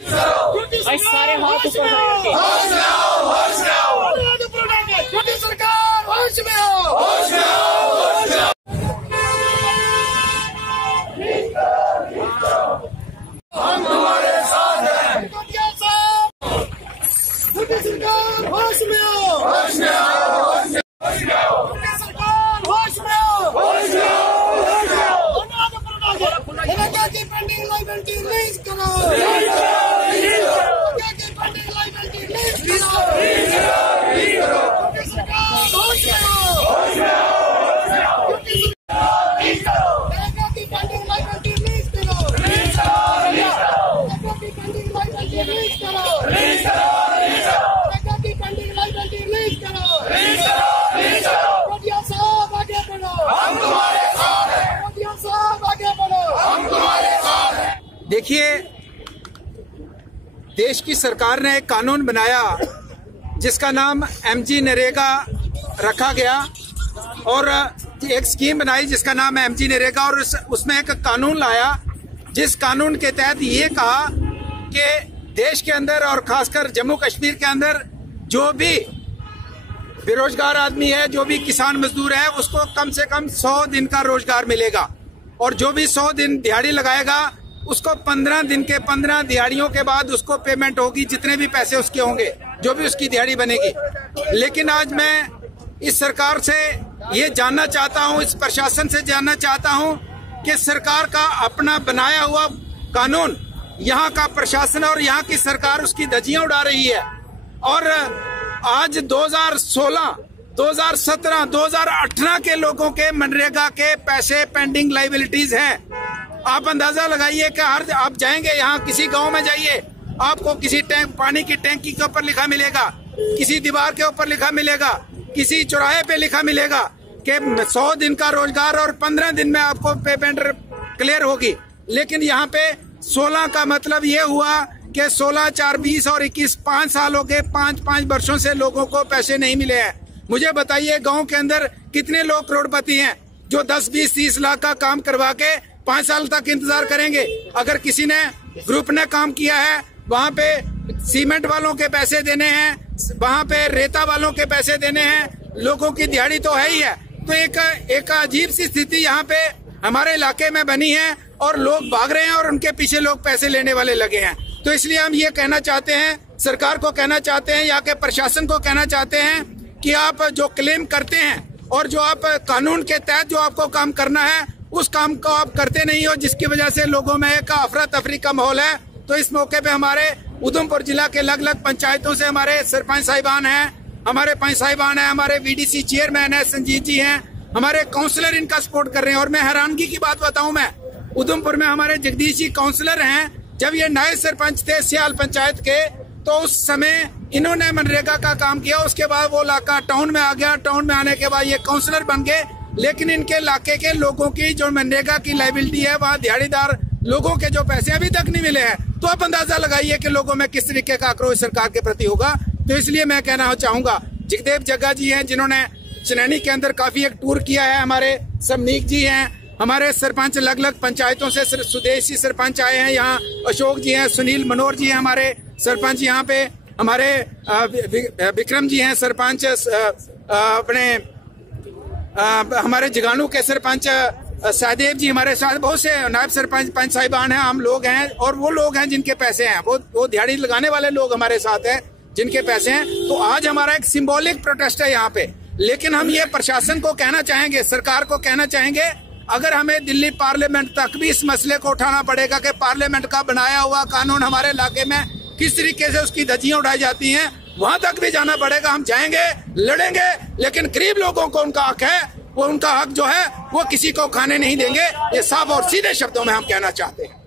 भाई सारे हाथ ऊपर करके मोदी सरकार होश में हो, होश में हो, होश में हो। हम तुम्हारे साथ हैं। मोदी सरकार होश में हो, होश में हो, होश में हो। मोदी सरकार होश में हो, होश में हो, होश में हो। धनका की पेंडिंग लायबिलिटी रिलीज करो, धनका की पेंडिंग लायबिलिटी रिलीज करो। मोदी सरकार होश में हो, होश में हो। मोदी सरकार धनका की पेंडिंग लायबिलिटी रिलीज करो, धनका की पेंडिंग लायबिलिटी रिलीज करो, धनका की पेंडिंग लायबिलिटी रिलीज करो। मोदी साहब आगे बढ़ो, हम तुम्हारे साथ हैं। मोदी साहब आगे बढ़ो, हम तुम्हारे साथ हैं। देखिए, देश की सरकार ने एक कानून बनाया जिसका नाम एमजी नरेगा रखा गया और एक स्कीम बनाई जिसका नाम है एमजी नरेगा और उसमें एक कानून लाया जिस कानून के तहत ये कहा कि देश के अंदर और खासकर जम्मू कश्मीर के अंदर जो भी बेरोजगार आदमी है, जो भी किसान मजदूर है, उसको कम से कम 100 दिन का रोजगार मिलेगा और जो भी 100 दिन दिहाड़ी लगाएगा उसको 15 दिन के 15 दिहाड़ियों के बाद उसको पेमेंट होगी, जितने भी पैसे उसके होंगे, जो भी उसकी दिहाड़ी बनेगी। लेकिन आज मैं इस सरकार से ये जानना चाहता हूँ, इस प्रशासन से जानना चाहता हूँ कि सरकार का अपना बनाया हुआ कानून यहाँ का प्रशासन और यहाँ की सरकार उसकी धज्जियां उड़ा रही है। और आज 2016, 2017, 2018 के लोगों के मनरेगा के पैसे पेंडिंग लायबिलिटीज हैं। आप अंदाजा लगाइए कि हर आप जाएंगे यहाँ किसी गांव में जाइए, आपको किसी टैंक पानी की टैंकी के ऊपर लिखा मिलेगा, किसी दीवार के ऊपर लिखा मिलेगा, किसी चौराहे पे लिखा मिलेगा कि 100 दिन का रोजगार और 15 दिन में आपको पेमेंट क्लियर होगी। लेकिन यहाँ पे 16 का मतलब ये हुआ कि 16, 4, 20 और 21 5 साल हो गए, 5 वर्षों से लोगों को पैसे नहीं मिले हैं। मुझे बताइए गांव के अंदर कितने लोग करोड़पति हैं जो 10, 20, 30 लाख का काम करवा के 5 साल तक इंतजार करेंगे। अगर किसी ने ग्रुप ने काम किया है, वहाँ पे सीमेंट वालों के पैसे देने हैं, वहाँ पे रेता वालों के पैसे देने हैं, लोगों की दिहाड़ी तो है ही है। तो एक अजीब सी स्थिति यहाँ पे हमारे इलाके में बनी है और लोग भाग रहे हैं और उनके पीछे लोग पैसे लेने वाले लगे हैं। तो इसलिए हम ये कहना चाहते हैं, सरकार को कहना चाहते हैं, यहाँ के प्रशासन को कहना चाहते हैं कि आप जो क्लेम करते हैं और जो आप कानून के तहत जो आपको काम करना है उस काम को आप करते नहीं हो, जिसकी वजह से लोगों में एक अफरा तफरी का माहौल है। तो इस मौके पे हमारे उधमपुर जिला के अलग अलग पंचायतों से हमारे सरपंच साहिबान हैं, हमारे पंच साहिबान हैं, हमारे VDC चेयरमैन है संजीत जी हैं, हमारे काउंसलर इनका सपोर्ट कर रहे हैं। और मैं हैरानगी की बात बताऊं, मैं उधमपुर में हमारे जगदीश जी काउंसलर हैं। जब ये नए सरपंच थे सियाल पंचायत के, तो उस समय इन्होंने मनरेगा का काम किया। उसके बाद वो इलाका टाउन में आ गया, टाउन में आने के बाद ये काउंसलर बन गए। लेकिन इनके इलाके के लोगों की जो मनरेगा की लायबिलिटी है, वहाँ दिहाड़ीदार लोगों के जो पैसे अभी तक नहीं मिले हैं। तो आप अंदाजा लगाइए कि लोगों में किस तरीके का आक्रोश सरकार के प्रति होगा। तो इसलिए मैं कहना चाहूंगा, जगदेव जग्गा जी हैं जिन्होंने चनैनी के अंदर काफी एक टूर किया है, हमारे समनीक जी हैं, हमारे सरपंच अलग अलग पंचायतों से स्वदेशी सरपंच आए हैं यहाँ, अशोक जी हैं, सुनील मनोहर जी हैं हमारे सरपंच यहाँ पे, हमारे विक्रम जी हैं सरपंच, अपने हमारे जगानू के सरपंच सहदेव जी हमारे साथ, बहुत से नायब सरपंच पंच साहिबान हैं, हम लोग हैं और वो लोग हैं जिनके पैसे हैं, वो दिहाड़ी लगाने वाले लोग हमारे साथ हैं जिनके पैसे हैं। तो आज हमारा एक सिंबॉलिक प्रोटेस्ट है यहाँ पे। लेकिन हम ये प्रशासन को कहना चाहेंगे, सरकार को कहना चाहेंगे, अगर हमें दिल्ली पार्लियामेंट तक भी इस मसले को उठाना पड़ेगा कि पार्लियामेंट का बनाया हुआ कानून हमारे इलाके में किस तरीके से उसकी धज्जियां उड़ाई जाती हैं, वहां तक भी जाना पड़ेगा। हम जाएंगे, लड़ेंगे, लेकिन गरीब लोगों को उनका हक है, वो उनका हक जो है वो किसी को खाने नहीं देंगे। ये साफ और सीधे शब्दों में हम कहना चाहते हैं।